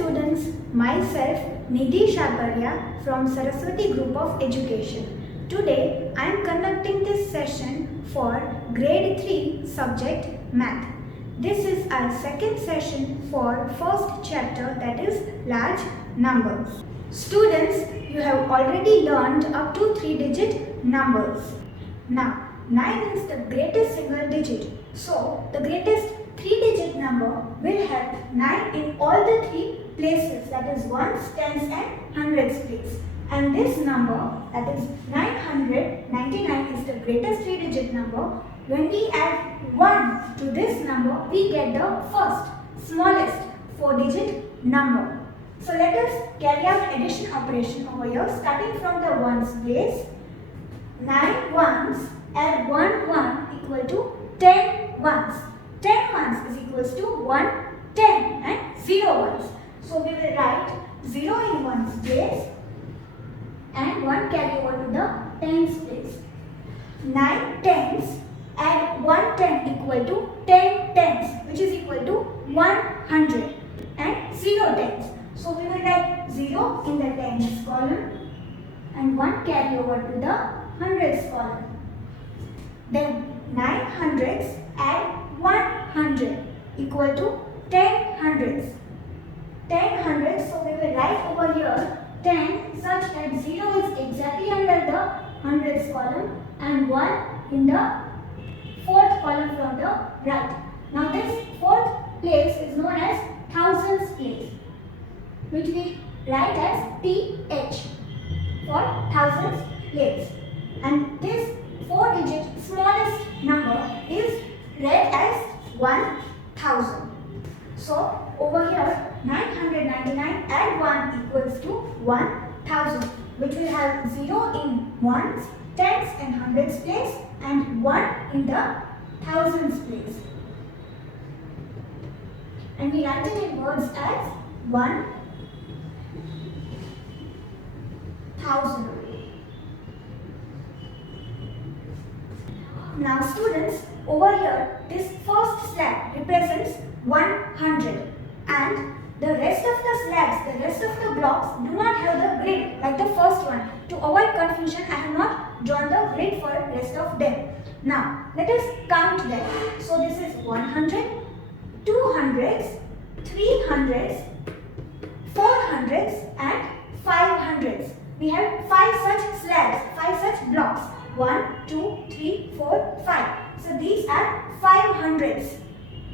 students, myself Nidhi Shabarya from Saraswati Group of Education. Today I am conducting this session for grade 3 subject Math. This is our second session for first chapter, that is large numbers. Students, you have already learned up to 3-digit numbers. Now 9 is the greatest single digit. So the greatest 3-digit number will have 9 in all the 3 places, that is ones, tens and hundreds place. And this number, that is 999, is the greatest 3-digit number. When we add 1 to this number, we get the first, smallest 4-digit number. So let us carry out addition operation over here, starting from the ones place. 9 ones add 1 1 equal to 10 ones. 10 ones is equals to 1 10 and 0 ones. So we will write 0 in ones place and 1 carry over to the tens place. 9 tens add 1 10 equal to 10 tens, which is equal to 100, and 0 tens. So we will write 0 in the tens column and 1 carry over to the hundreds column. Then 9 hundreds add 100 equal to 10 hundreds. 10 hundreds, so we will write over here 10 such that 0 is exactly under the hundreds column and 1 in the fourth column from the right. Now this fourth place is known as thousands place, which we write as TH for thousands place. And this 4-digit smallest number is read as 1000. So over here 999 add 1 equals to 1000, which will have 0 in ones, tens and hundreds place and 1 in the thousands place. And we write it in words as 1000. Now students, over here this first slab represents 100 and the rest of the slabs, the rest of the blocks do not have the grid like the first one. To avoid confusion, I have not drawn the grid for rest of them. Now let us count them. So this is 100, 200s, 300s, 400s and 500s. We have 5 such slabs, 5 such blocks. 1, 2, 3, 4, 5. So these are 500s.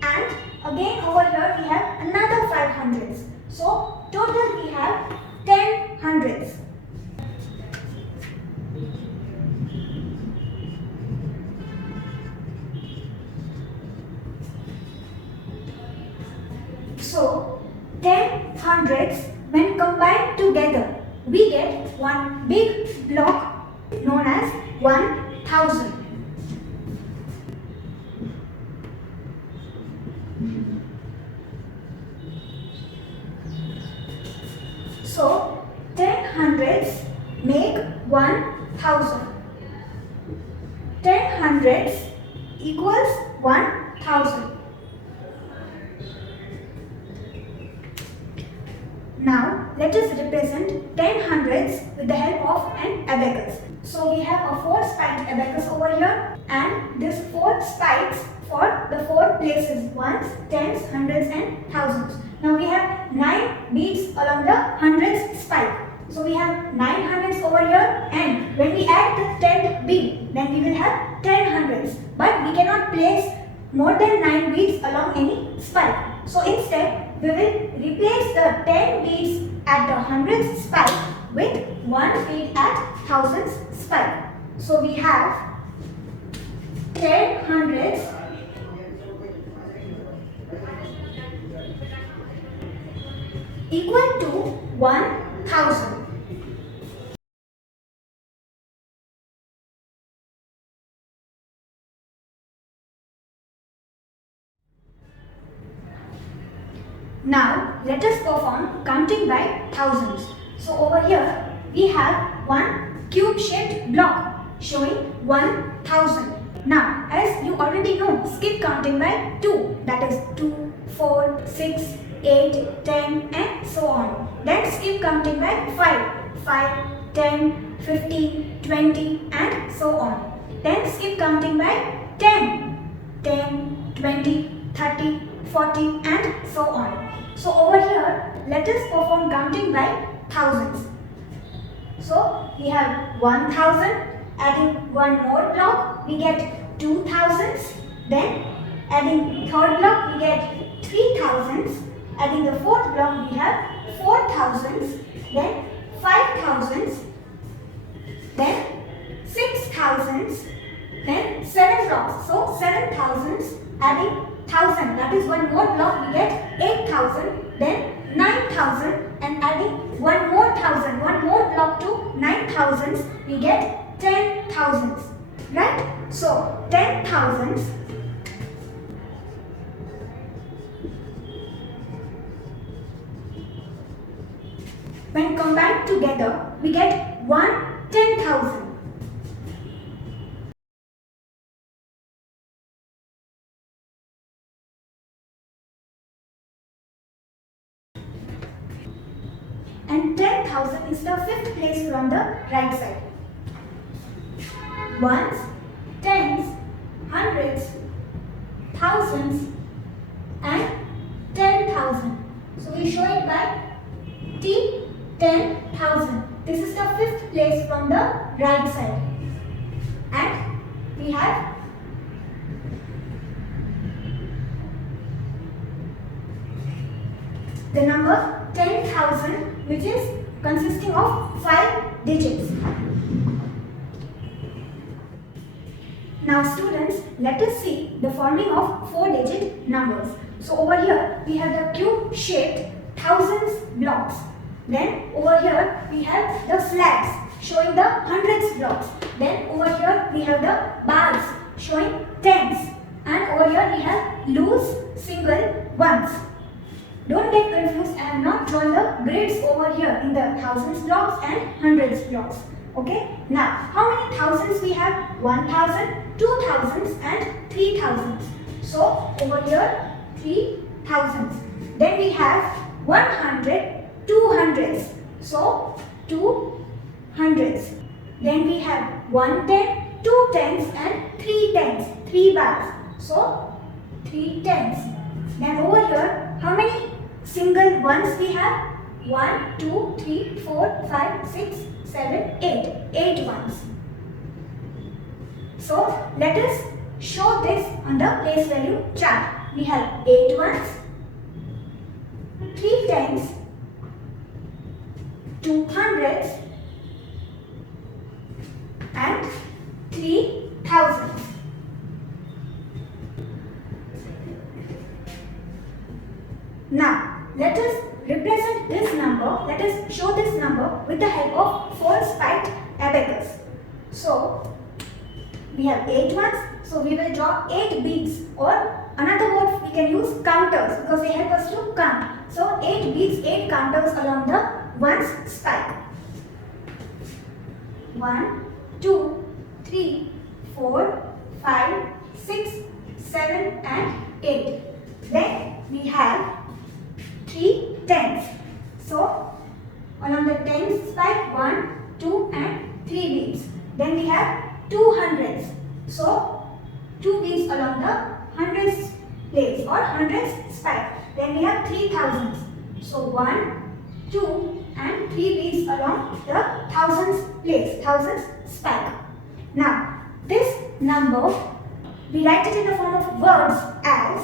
And again over here we have another 500s. So total we have 10 hundreds. So 10 hundreds when combined together, we get one big block known as 1000. So 10 hundreds make 1000. 10 hundreds equals 1000. Now let us represent 10 hundreds with the help of an abacus. So we have a 4-spiked abacus over here and this 4 spikes for the 4 places, ones, tens, hundreds and thousands. Now we have 9 beads along the hundreds spike. So we have 9 hundreds over here, and when we add the 10th bead, then we will have 10 hundreds. But we cannot place more than 9 beads along any spike. So instead, we will replace the 10 beads at the hundreds spike with 1 bead at thousands spike. So we have 10 hundreds equal to 1000. Now let us perform counting by thousands. So over here we have one cube shaped block showing 1000. Now as you already know, skip counting by 2, that is 2, 4, 6, 8, 10 and so on. Then skip counting by 5, 10, 15, 20 and so on. Then skip counting by 10, 20, 30, 40 and so on. So over here, let us perform counting by thousands. So we have 1000, adding one more block, we get 2000s. Then adding third block, we get 3000s. Adding the fourth block, we have 4000s. Then 5000s. Then 6000s. Then 7 blocks. So 7000s. Adding 1000. That is one more block, we get 8000. Then 9000. And adding one more thousand, one more block to 9000s, we get 10,000s. Right? So 10,000s. When combined together, we get 1/10,000. And 10,000 is the fifth place from the right side. Ones, tens, hundreds, thousands and 10,000. So we show it by T 10,000. This is the fifth place from the right side. And we have the number 10,000, which is consisting of 5 digits. Now students, let us see the forming of 4-digit numbers. So over here we have the cube-shaped thousands blocks. Then over here we have the flags showing the hundreds blocks. Then over here we have the bars showing tens. And over here we have loose single ones. Don't get confused, I have not drawn the grids over here in the thousands blocks and hundreds blocks. Okay, now how many thousands we have? 1000, 2000s and 3000s. So over here 3000s. Then we have 100, 200s. So 200s. Then we have 110, 2 tens and 3 tens. 3 bars. So 3 tens. Then over here, how many single ones we have? 1, 2, 3, 4, 5, 6, 7, 8. 8 ones. So let us show this on the place value chart. We have 8 ones, 3 tens, 2 hundreds and 3 thousands. Now let us represent this number, let us show this number with the help of 4-spiked abacus. So we have 8 ones, so we will draw 8 beads, or another word we can use counters, because they help us to count. So 8 beads, 8 counters along the ones spike. 1, 2, 3, 4, 5, 6, 7 and 8. Then we have 3 tens. So along the tens spike 1, 2 and 3 beads. Then we have 2 hundreds. So 2 beads along the hundreds place or hundreds spike. Then we have 3 thousands. So 1, 2 and 3 beads along the thousands place, thousands spike. Now this number we write it in the form of words as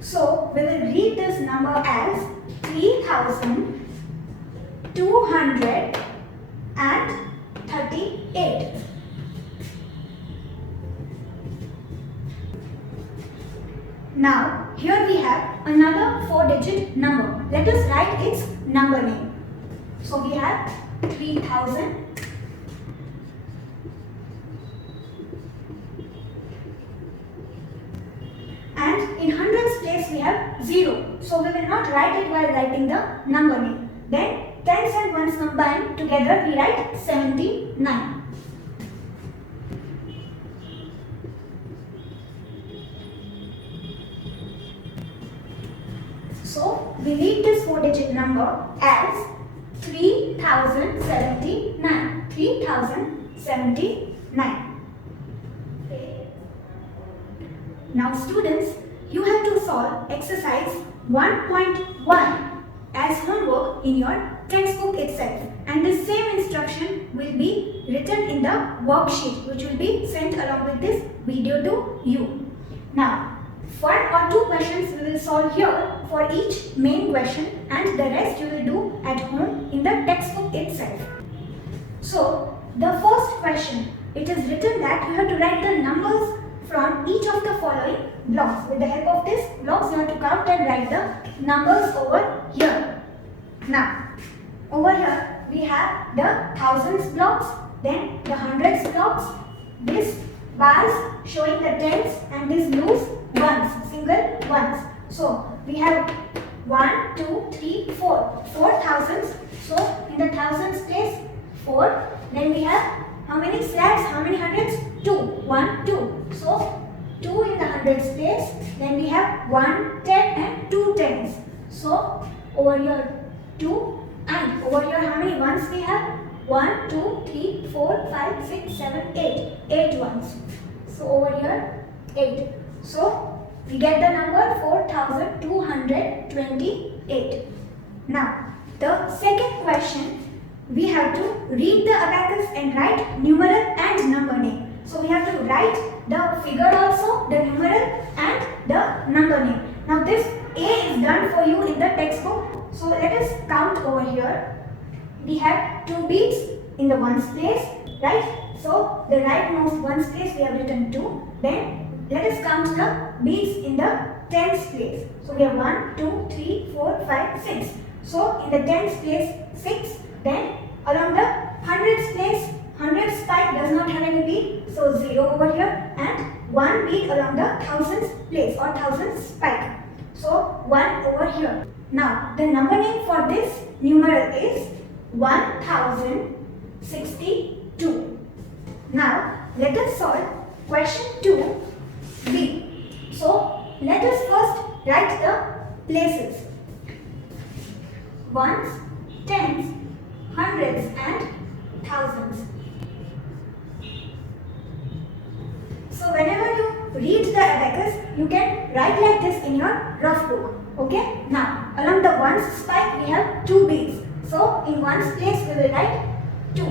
So we will read this number as 3,238. Now here we have another 4-digit number. Let us write its number name. So we have 3000, and in hundreds place we have 0. So we will not write it while writing the number name. Then tens and ones combined together we write 79. So we read this 4-digit number as 3079. 3079. Now students, you have to solve exercise 1.1 as homework in your textbook itself, and the same instruction will be written in the worksheet which will be sent along with this video to you. Now 1 or 2 questions we will solve here for each main question, and the rest you will do at home in the textbook itself. So the first question, it is written that you have to write the numbers from each of the following blocks. With the help of this blocks you have to count and write the numbers over here. Now over here we have the thousands blocks, then the hundreds blocks, this bars showing the tens, and this loose ones, single ones. So we have 1, 2, 3, 4, 4 thousands. So in the thousands place 4. Then we have how many slabs, how many hundreds? 2, 1, 2. So 2 in the hundreds place. Then we have 1, 10 and 2 tens. So over here 2, and over here how many ones we have? 1, 2, 3, 4, 5, 6, 7, 8. 8 ones. So over here 8. So we get the number 4228. Now the second question, we have to read the abacus and write numeral and number name. So we have to write the figure also, the numeral and the number name. Now this A is done for you in the textbook. So let us count over here. We have 2 beads in the ones place, right? So the rightmost ones place we have written 2. Then let us count the beads in the tens place. So we have 1, 2, 3, 4, 5, 6. So in the tens place 6. Then along the hundreds place, hundreds spike does not have any bead, so 0 over here, and 1 bead along the thousands place or thousands spike. So 1 over here. Now the number name for this numeral is 1062. Now let us solve question 2b. So let us first write the places. Ones, tens, hundreds and thousands. So whenever you read the abacus, you can write like this in your rough book. Okay? Now along the ones spike we have 2 beads. So in ones place we will write 2.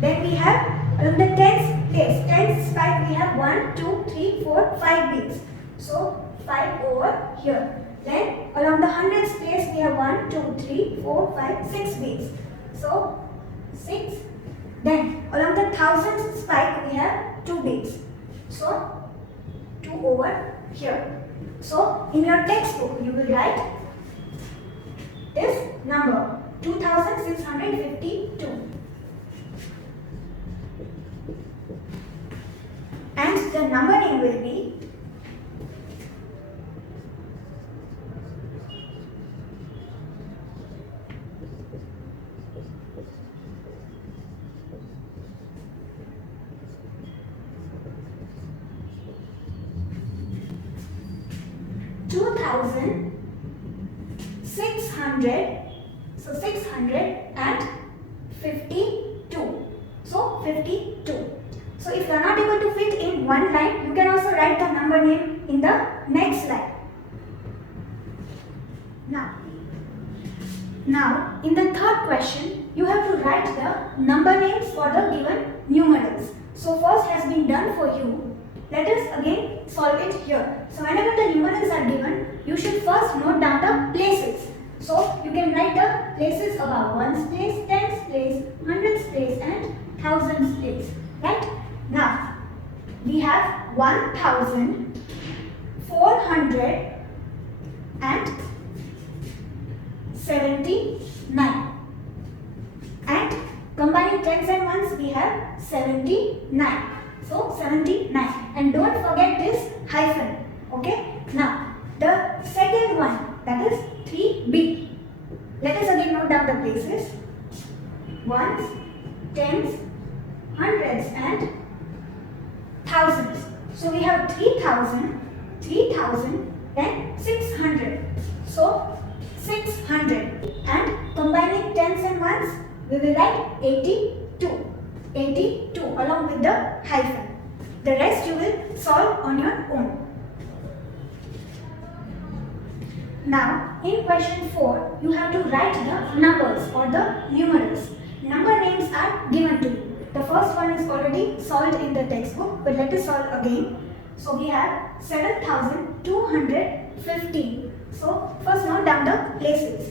Then we have along the tens place, tens spike we have 1, 2, 3, 4, 5 beads. So 5 over here. Then along the hundreds place we have 1, 2, 3, 4, 5, 6 beads. So 6. Then along the thousands spike we have 2 beads. So 2 over here. So in your textbook you will write this number 2652. And the number name will be 2600. So 652. So 52. So if you are not able to fit in one line, you can also write the number name in the next line. Now in the third question, you have to write the number names for the given numerals. So first has been done for you. Let us again solve it here. So whenever the numerals are given, you should first note down the places. So you can write the places above: ones place, tens place, hundreds place and thousands place. Right? Now we have 1479, and combining tens and ones we have 79. So 79, and don't forget this hyphen. Okay? Now So we have 3000, 3000, then 600. So 600. And combining tens and ones, we will write 82. 82 along with the hyphen. The rest you will solve on your own. Now, in question 4, you have to write the numbers or the numerals. Number names are given to you. The first one is already solved in the textbook, but let us solve again. So we have 7215. So first note down the places.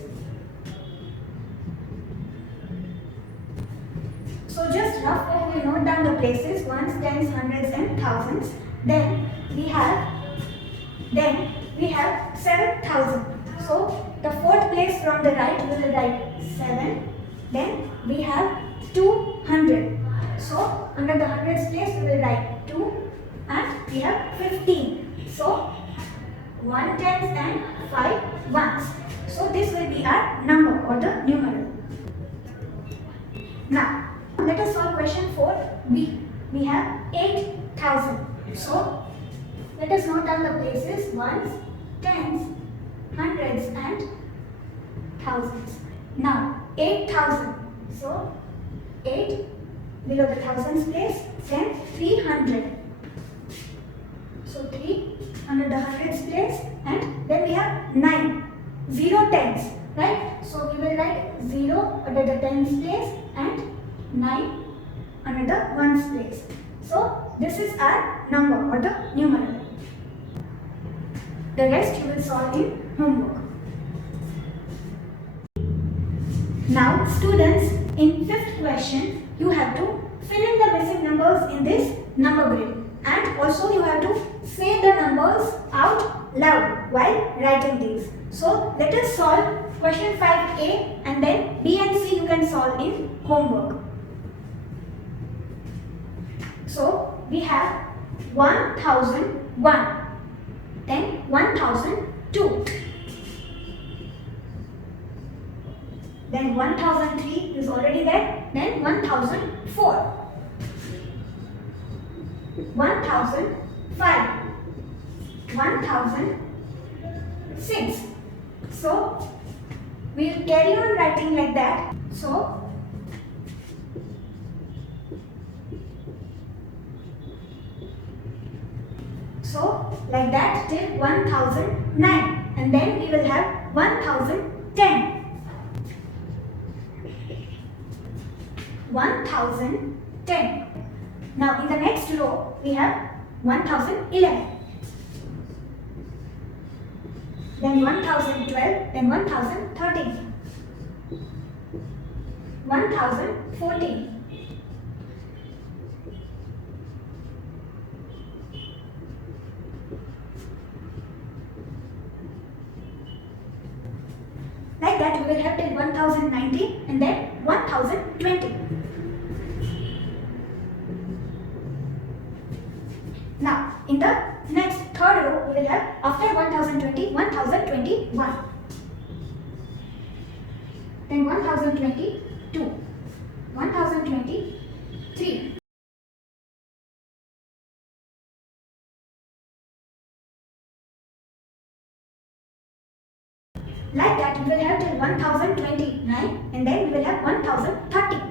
So just roughly we will note down the places, ones, tens, hundreds and thousands. Then we have 7000. So the fourth place from the right we will write 7. Then we have 200. So under the hundreds place we will write 2 and we have 15. So 1 tens and 5 ones. So this will be our number or the numeral. Now let us solve question 4b. We have 8000. So let us note down the places, ones, tens, hundreds and thousands. Now 8000. So 8 below the thousands place, then 300. So 3 under the hundreds place, and then we have 9. 0 tens, right? So we will write 0 under the tens place and 9 under the ones place. So this is our number or the numeral. The rest you will solve in homework. Now students, in 5th question, you have to fill in the missing numbers in this number grid. And also you have to say the numbers out loud while writing these. So let us solve question 5a and then B and C you can solve in homework. So we have 1001, then 1002, then 1003 is already there, then 1004, 1005, 1006. So we will carry on writing like that. So like that till 1009, and then we will have 1010, 1010. Now in the next row we have 1011, then 1012, then 1013, 1014, like that we will have till 1019 and then 1020. Now in the next third row we will have after 1020, 1021, then 1022, 1023. Like that we will have till 1029 and then we will have 1030.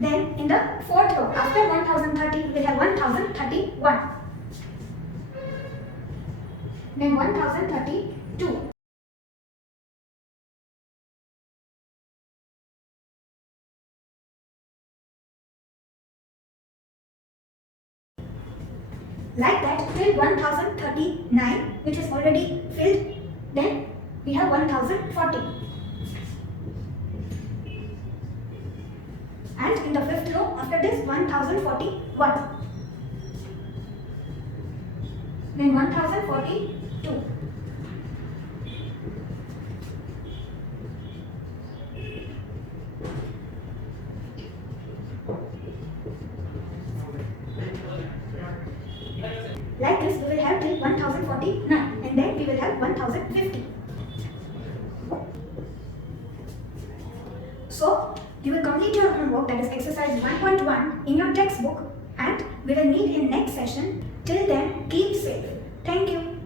Then in the fourth row after 1030 we will have 1031. Then 1032. Like that till 1039 which is already filled. Then we have 1040. And in the fifth row after this 1041. Then 1042. Like this we will have till 1049 and then we will have 1050. So You will complete your homework, that is exercise 1.1 in your textbook, and we will meet in next session. Till then, keep safe. Thank you.